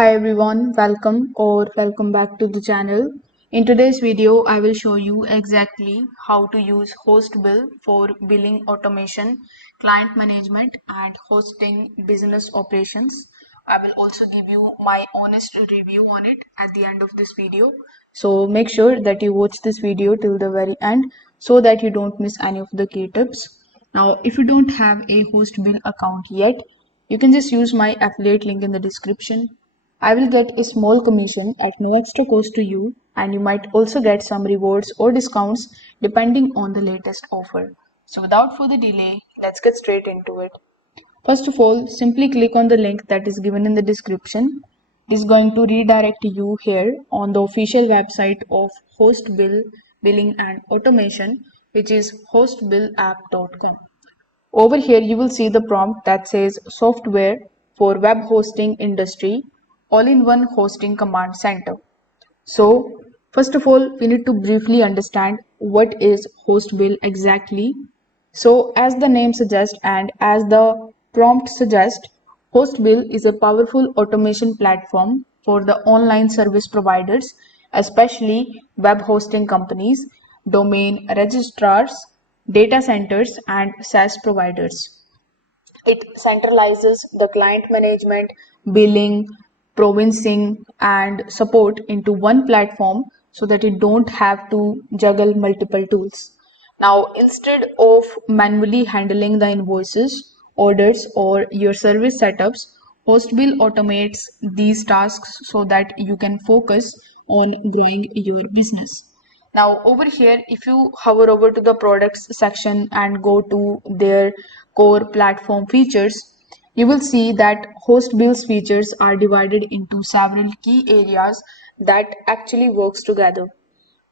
Hi everyone, welcome back to the channel. In today's video, I will show you exactly how to use HostBill for billing automation, client management and hosting business operations. I will also give you my honest review on it at the end of this video. So make sure that you watch this video till the very end so that you don't miss any of the key tips. Now, if you don't have a HostBill account yet, you can just use my affiliate link in the description. I will get a small commission at no extra cost to you, and you might also get some rewards or discounts depending on the latest offer. So, without further delay, let's get straight into it. First of all, simply click on the link that is given in the description. It is going to redirect you here on the official website of HostBill Billing and Automation, which is hostbillapp.com. Over here, you will see the prompt that says software for web hosting industry, all-in-one hosting command center. So, first of all, we need to briefly understand what is HostBill exactly. So, as the name suggests and as the prompt suggests, HostBill is a powerful automation platform for the online service providers, especially web hosting companies, domain registrars, data centers, and SaaS providers. It centralizes the client management, billing, provisioning, and support into one platform so that you don't have to juggle multiple tools. Now, instead of manually handling the invoices, orders, or your service setups, HostBill automates these tasks so that you can focus on growing your business. Now over here, if you hover over to the products section and go to their core platform features, you will see that HostBill's features are divided into several key areas that actually works together.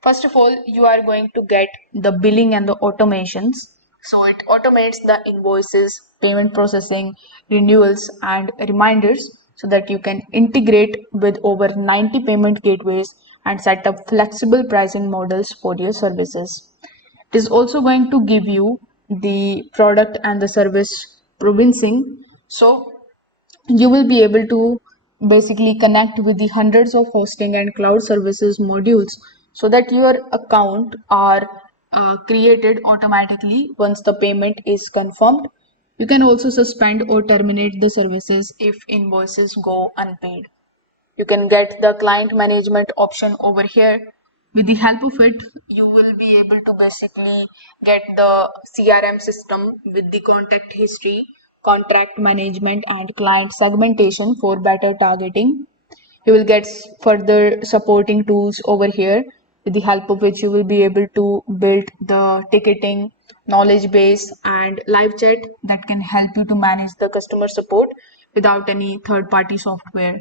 First of all, you are going to get the billing and the automations. So it automates the invoices, payment processing, renewals, and reminders so that you can integrate with over 90 payment gateways and set up flexible pricing models for your services. It is also going to give you the product and the service provisioning. So you will be able to basically connect with the hundreds of hosting and cloud services modules so that your account are created automatically once the payment is confirmed. You can also suspend or terminate the services if invoices go unpaid. You can get the client management option over here. With the help of it, you will be able to basically get the CRM system with the contact history, contract management, and client segmentation for better targeting. You will get further supporting tools over here with the help of which you will be able to build the ticketing, knowledge base, and live chat that can help you to manage the customer support without any third party software.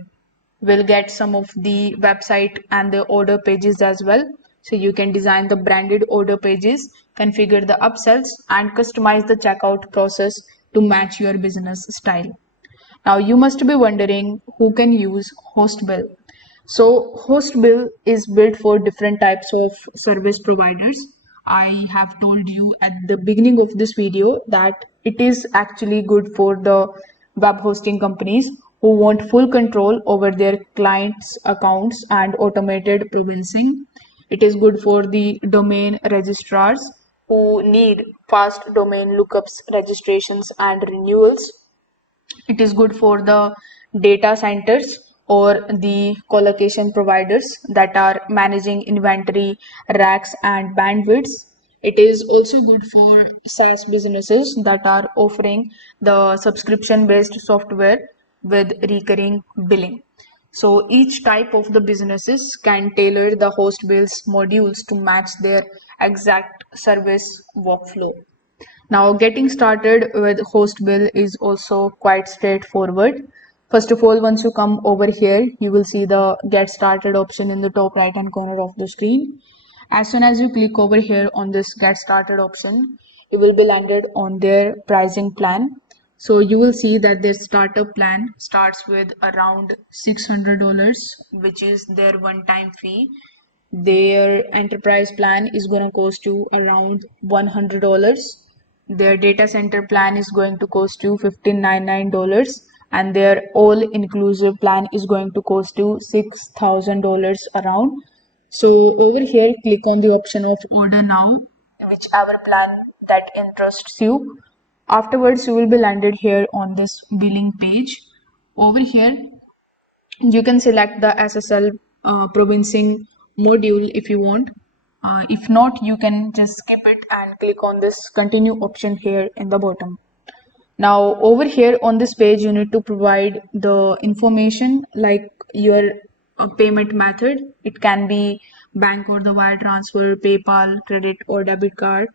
We'll get some of the website and the order pages as well. So you can design the branded order pages, configure the upsells, and customize the checkout process to match your business style. Now you must be wondering who can use HostBill. So HostBill is built for different types of service providers. I have told you at the beginning of this video that it is actually good for the web hosting companies who want full control over their clients' accounts and automated provisioning. It is good for the domain registrars who need fast domain lookups, registrations, and renewals. It is good for the data centers or the colocation providers that are managing inventory, racks, and bandwidths. It is also good for SaaS businesses that are offering the subscription based software with recurring billing. So each type of the businesses can tailor the host bills modules to match their exact service workflow. Now, getting started with HostBill is also quite straightforward. First of all, once you come over here, you will see the Get Started option in the top right hand corner of the screen. As soon as you click over here on this Get Started option, you will be landed on their pricing plan. So you will see that their startup plan starts with around $600, which is their one-time fee. Their enterprise plan is going to cost you around $100. Their data center plan is going to cost you $1,599, and their all inclusive plan is going to cost you $6,000 around. So over here, click on the option of order now, whichever plan that interests you. Afterwards, you will be landed here on this billing page. Over here, you can select the SSL provincing module if you want. If not, you can just skip it and click on this continue option here in the bottom. Now over here on this page, you need to provide the information like your payment method. It can be bank or the wire transfer, PayPal, credit or debit card.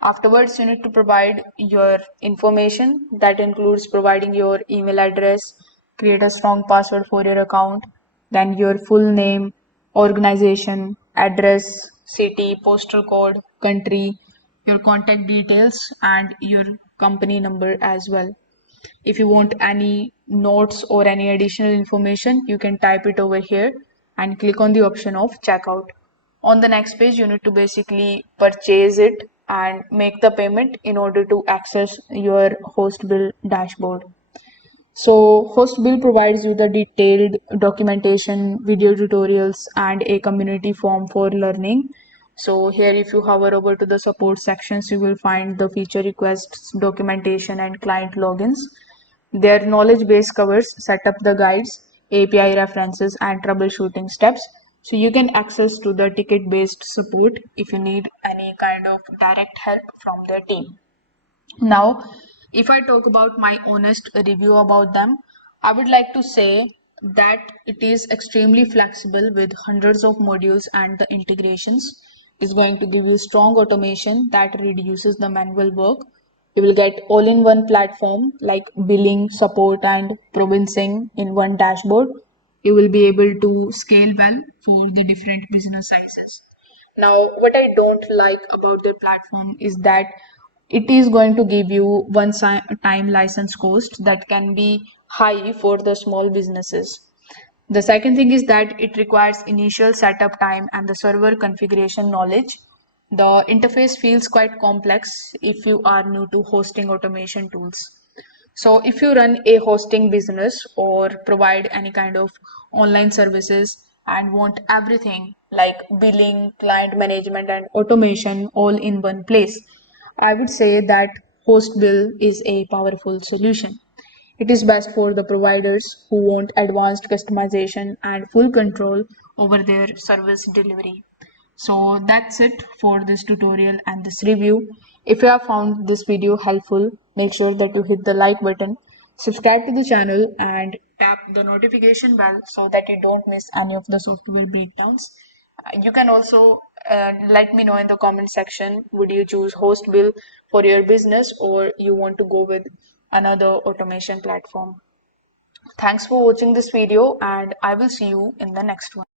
Afterwards, you need to provide your information that includes providing your email address, create a strong password for your account, then your full name, organization, address, city, postal code, country, your contact details, and your company number as well. If you want any notes or any additional information, you can type it over here and click on the option of checkout. On the next page, you need to basically purchase it and make the payment in order to access your HostBill dashboard. So HostBill provides you the detailed documentation, video tutorials, and a community form for learning. So here, if you hover over to the support sections, you will find the feature requests, documentation, and client logins. Their knowledge base covers setup the guides, API references, and troubleshooting steps. So you can access to the ticket-based support if you need any kind of direct help from their team. Now, if I talk about my honest review about them, I would like to say that it is extremely flexible with hundreds of modules and the integrations. Is going to give you strong automation that reduces the manual work. You will get all-in-one platform like billing, support, and provincing in one dashboard. You will be able to scale well for the different business sizes. Now, what I don't like about their platform is that it is going to give you one-time license cost that can be high for the small businesses. The second thing is that it requires initial setup time and the server configuration knowledge. The interface feels quite complex if you are new to hosting automation tools. So if you run a hosting business or provide any kind of online services and want everything like billing, client management, and automation all in one place, I would say that HostBill is a powerful solution. It is best for the providers who want advanced customization and full control over their service delivery. So that's it for this tutorial and this review. If you have found this video helpful, make sure that you hit the like button, subscribe to the channel, and tap the notification bell so that you don't miss any of the software breakdowns. You can also let me know in the comment section, would you choose HostBill for your business or you want to go with another automation platform. Thanks for watching this video and I will see you in the next one.